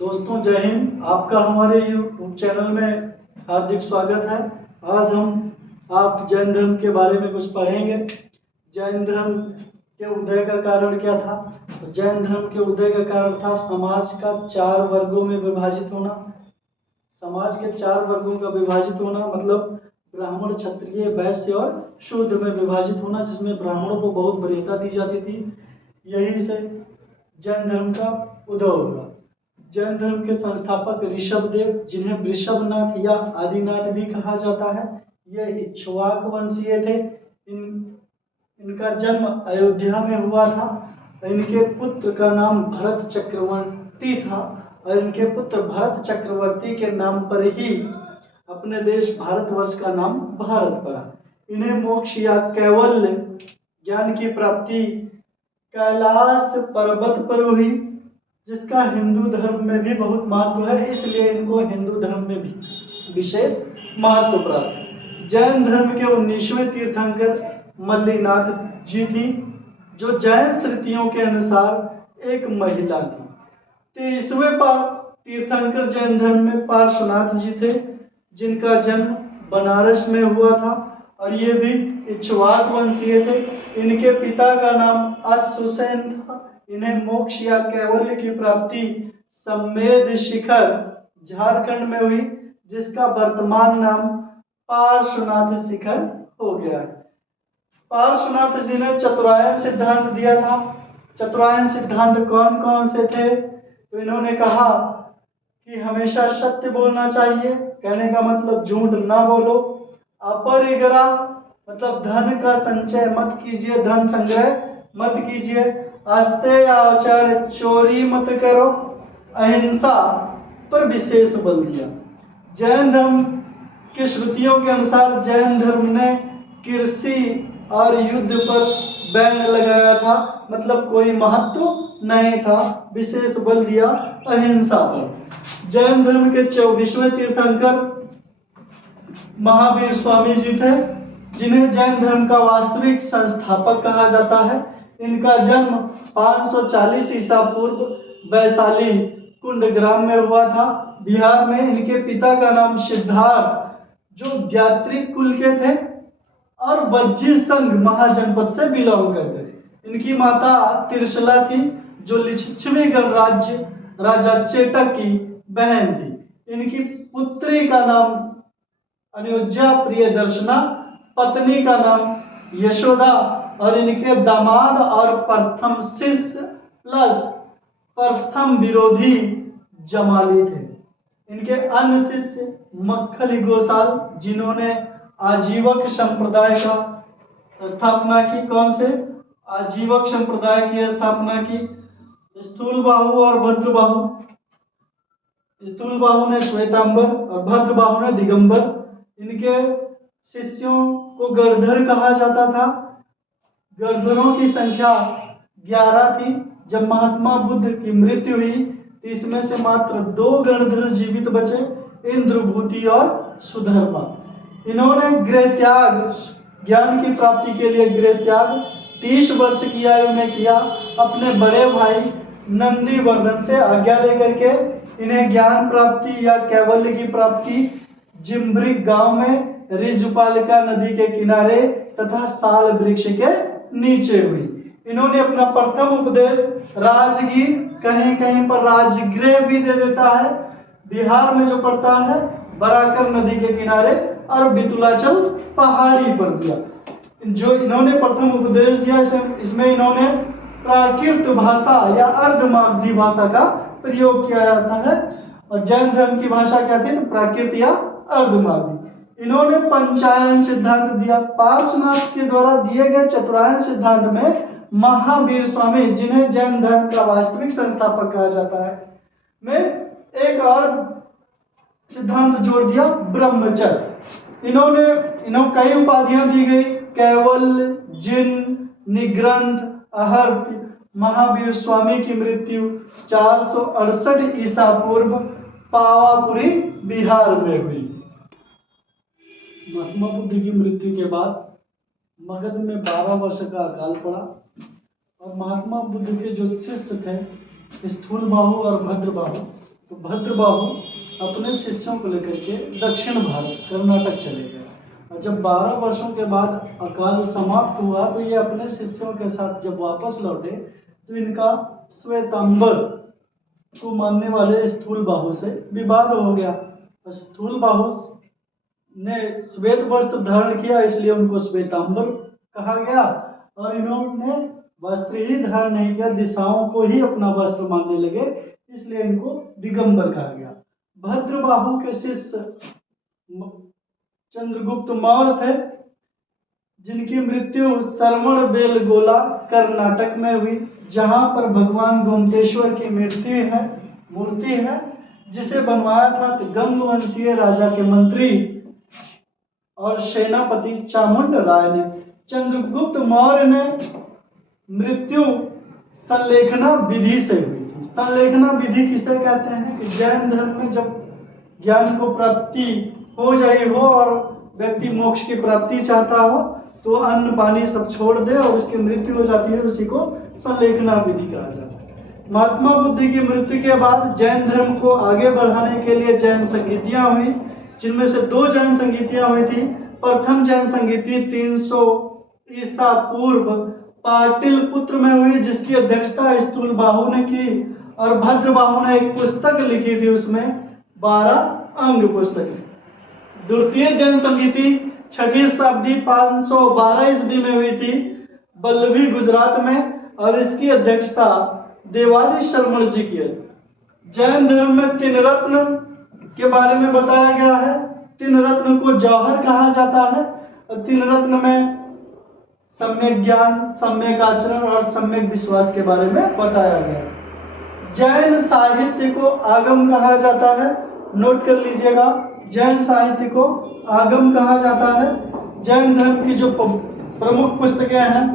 दोस्तों जय हिंद। आपका हमारे यूट्यूब चैनल में हार्दिक स्वागत है। आज आप जैन धर्म के बारे में कुछ पढ़ेंगे। जैन धर्म के उदय का कारण क्या था? तो जैन धर्म के उदय का कारण था समाज का 4 वर्गों में विभाजित होना। समाज के 4 वर्गों का विभाजित होना मतलब ब्राह्मण, क्षत्रिय, वैश्य और शूद्र में विभाजित होना, जिसमें ब्राह्मणों को बहुत वरीयता दी जाती थी। यही से जैन धर्म का उदय हुआ। जैन धर्म के संस्थापक ऋषभदेव, जिन्हें वृषभनाथ या आदिनाथ भी कहा जाता है, यह इक्ष्वाक वंशीय थे। इनका जन्म अयोध्या में हुआ था। इनके पुत्र का नाम भरत चक्रवर्ती था और इनके पुत्र भरत चक्रवर्ती के नाम पर ही अपने देश भारतवर्ष का नाम भारत पड़ा। इन्हें मोक्ष या कैवल्य ज्ञान की प्राप्ति कैलाश पर्वत पर हुई, जिसका हिंदू धर्म में भी बहुत महत्व है, इसलिए इनको हिंदू धर्म में भी विशेष महत्व प्राप्त है। जैन धर्म के 19वें तीर्थंकर मल्लिनाथ जी थी, जो जैन स्मृतियों के अनुसार एक महिला थी। 23वें तीर्थंकर जैन धर्म में पार्श्वनाथ जी थे, जिनका जन्म बनारस में हुआ था और ये भी इक्ष्वाक वंशीय थे। इनके पिता का नाम अश्वसेन था। इन्हें मोक्ष या कैवल्य की प्राप्ति सम्मेद शिखर झारखंड में हुई, जिसका वर्तमान नाम पार्श्वनाथ शिखर हो गया है। पार्श्वनाथ जी ने चतुरायन सिद्धांत दिया था। चतुरायन सिद्धांत कौन कौन से थे? तो इन्होंने कहा कि हमेशा सत्य बोलना चाहिए, कहने का मतलब झूठ ना बोलो। अपरिग्रह मतलब धन का संचय मत कीजिए, धन संग्रह मत कीजिए। अस्तेय आचार, चोरी मत करो। अहिंसा पर विशेष बल दिया। जैन धर्म की श्रुतियों के अनुसार जैन धर्म ने कृषि और युद्ध पर बैन लगाया था, मतलब कोई महत्व नहीं था, विशेष बल दिया अहिंसा पर। जैन धर्म के 24वें तीर्थंकर महावीर स्वामी जी थे, जिन्हें जैन धर्म का वास्तविक संस्थापक कहा जाता है। इनका जन्म 540 ईसा पूर्व वैशाली कुंडग्राम में हुआ था, बिहार में। इनके पिता का नाम सिद्धार्थ, जो ज्ञात्रिक कुल के थे और वज्जी संघ महाजनपद से बिलोंग करते थे। इनकी माता त्रिशला थी, जो लिच्छवी गणराज्य राजा चेटक की बहन थी। इनकी पुत्री का नाम अनुजा प्रियदर्शना, पत्नी का नाम यशोदा और इनके दामाद और प्रथम शिष्य प्लस प्रथम विरोधी जमाली थे। इनके अन्य शिष्य मक्खली गोसाल, जिन्होंने आजीवक संप्रदाय का स्थापना की। कौन से? आजीवक संप्रदाय की स्थापना की। स्थूलबाहु और भद्रबाहु, स्थूलबाहु ने श्वेतांबर और भद्रबाहु ने दिगंबर। इनके शिष्यों को गणधर कहा जाता था। गणधरों की संख्या 11 थी। जब महात्मा बुद्ध की मृत्यु हुई तो इसमें से मात्र 2 गणधर जीवित बचे, इंद्रभूति और सुधर्मा। इन्होंने गृह त्याग, ज्ञान की प्राप्ति के लिए गृह त्याग 30 वर्ष की आयु में किया। अपने बड़े भाई नंदीवर्धन से आज्ञा लेकर के इन्हें ज्ञान प्राप्ति या कैवल्य की प्राप्ति जिम्ब्रिक गांव में ऋजुपालिका नदी के किनारे तथा साल वृक्ष के नीचे हुई। इन्होंने अपना प्रथम उपदेश राजगीर, कहीं कहीं पर राजगृह भी दे देता है, बिहार में जो पड़ता है, बराकर नदी के किनारे और बितुलाचल पहाड़ी पर दिया। जो इन्होंने प्रथम उपदेश दिया, इसमें इन्होंने प्राकृत भाषा या अर्धमागधी भाषा का प्रयोग किया जाता है। और जैन धर्म की भाषा क्या थी? तो प्राकृत या अर्धमागधी। इन्होंने पंचायन सिद्धांत दिया। पार्श्वनाथ के द्वारा दिए गए चतुरायन सिद्धांत में महावीर स्वामी, जिन्हें जैन धर्म का वास्तविक संस्थापक कहा जाता है, में एक और सिद्धांत जोड़ दिया, ब्रह्मचर्य। इन्होंने कई उपाधियां दी गई, कैवल्य, जिन, निग्रंथ, अहर्त। महावीर स्वामी की मृत्यु 468 ईसा पूर्व पावापुरी बिहार में हुई। महात्मा बुद्ध की मृत्यु के बाद मगध में 12 वर्ष का अकाल पड़ा और महात्मा बुद्ध के जो शिष्य थे स्थूलबाहु और भद्रबाहु, तो भद्रबाहु अपने शिष्यों को लेकर के दक्षिण भारत कर्नाटक चले गए। और जब 12 वर्षों के बाद अकाल समाप्त हुआ तो ये अपने शिष्यों के साथ जब वापस लौटे तो इनका श्वेतांबर को मानने वाले स्थूलबाहु से विवाद हो गया। स्थूलबाहु ने श्वेत वस्त्र धारण किया इसलिए उनको श्वेतांबर कहा गया, और इन्होंने वस्त्र ही धारण नहीं किया, दिशाओं को ही अपना वस्त्र मानने लगे, इसलिए इनको दिगंबर कहा गया। भद्रबाहु के शिष्य चंद्रगुप्त मौर्य थे, जिनकी मृत्यु श्रवण बेलगोला कर्नाटक में हुई, जहां पर भगवान गोमतेश्वर की मूर्ति है, जिसे बनवाया था गंगवंशीय राजा के मंत्री और सेनापति चामुंड राय ने। चंद्रगुप्त मौर्य ने मृत्यु संलेखना विधि से हुई थी। संलेखना विधि किसे कहते हैं कि जैन धर्म में जब ज्ञान को प्राप्ति हो जाए हो और व्यक्ति मोक्ष की प्राप्ति चाहता हो तो अन्न पानी सब छोड़ दे और उसकी मृत्यु हो जाती है, उसी को संलेखना विधि कहा जाता है। महात्मा बुद्ध की मृत्यु के बाद जैन धर्म को आगे बढ़ाने के लिए जैन संगीतियां हुई, जिनमें से 2 जैन संगीतियां हुई थी। प्रथम जैन संगीति 300 ईसा पूर्व पाटिलपुत्र में हुई, जिसकी अध्यक्षता स्थूलबाहु ने की, और भद्रबाहु ने एक पुस्तक लिखी थी, उसमें 12 अंग पुस्तक। द्वितीय जैन संगीति 6वीं शताब्दी 512 ईस्वी में हुई थी बल्लभी गुजरात में, और इसकी अध्यक्षता देवादी शर्मण जी की। जैन धर्म में 3 रत्न के बारे में बताया गया है। 3 रत्न को जौहर कहा जाता है, और 3 रत्न में सम्यक ज्ञान, सम्यक आचरण और सम्यक विश्वास के बारे में बताया गया है। जैन साहित्य को आगम कहा जाता है, नोट कर लीजिएगा, जैन साहित्य को आगम कहा जाता है। जैन धर्म की जो प्रमुख पुस्तकें हैं,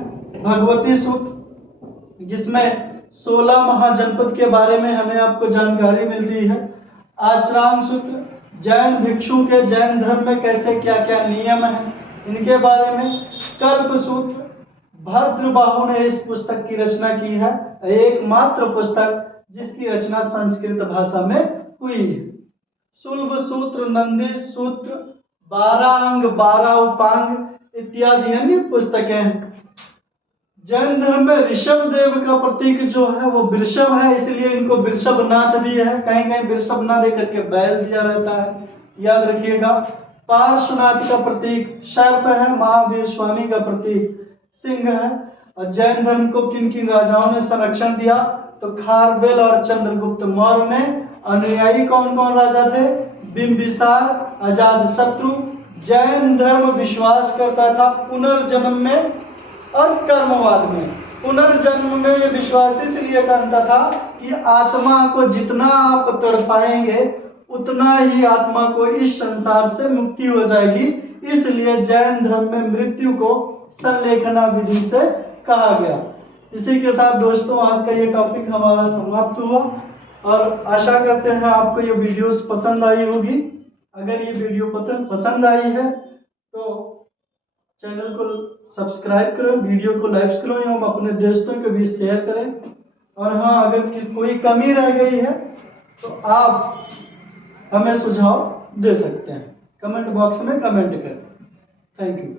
भगवती सूत्र, जिसमें 16 महाजनपद के बारे में हमें आपको जानकारी मिलती है। आचरांग सूत्र, जैन भिक्षु के जैन धर्म में कैसे क्या क्या नियम हैं इनके बारे में। कल्प सूत्र, भद्रबाहु ने इस पुस्तक की रचना की है, एकमात्र पुस्तक जिसकी रचना संस्कृत भाषा में हुई है। शुल्ब सूत्र, नंदी सूत्र, 12 अंग, 12 उपांग इत्यादि अन्य पुस्तकें हैं। जैन धर्म में ऋषभ देव का प्रतीक जो है वो वृषभ है, इसलिए इनको वृषभनाथ भी है। कहीं कहीं वृषभ ना दे करके बैल दिया रहता है, याद रखिएगा। पार्श्वनाथ का प्रतीक सर्प है, महावीर स्वामी का प्रतीक सिंह है। और जैन धर्म को किन किन राजाओं ने संरक्षण दिया, तो खारवेल और चंद्रगुप्त मौर्य ने। अनुयायी कौन कौन राजा थे, बिंबिसार, अजातशत्रु। जैन धर्म विश्वास करता था पुनर्जन्म में और कर्मवाद में। पुनर्जन्म में ये विश्वास इसलिए करता था कि आत्मा को जितना आप तड़पाएंगे उतना ही आत्मा को इस संसार से मुक्ति हो जाएगी, इसलिए जैन धर्म में मृत्यु को संलेखना विधि से कहा गया। इसी के साथ दोस्तों आज का ये टॉपिक हमारा समाप्त हुआ, और आशा करते हैं आपको ये वीडियोस पसंद आई होगी। अगर ये वीडियो पसंद आई है तो चैनल को सब्सक्राइब करें, वीडियो को लाइक करें एवं अपने दोस्तों के बीच शेयर करें। और हाँ, अगर कोई कमी रह गई है तो आप हमें सुझाव दे सकते हैं, कमेंट बॉक्स में कमेंट करें। Thank you.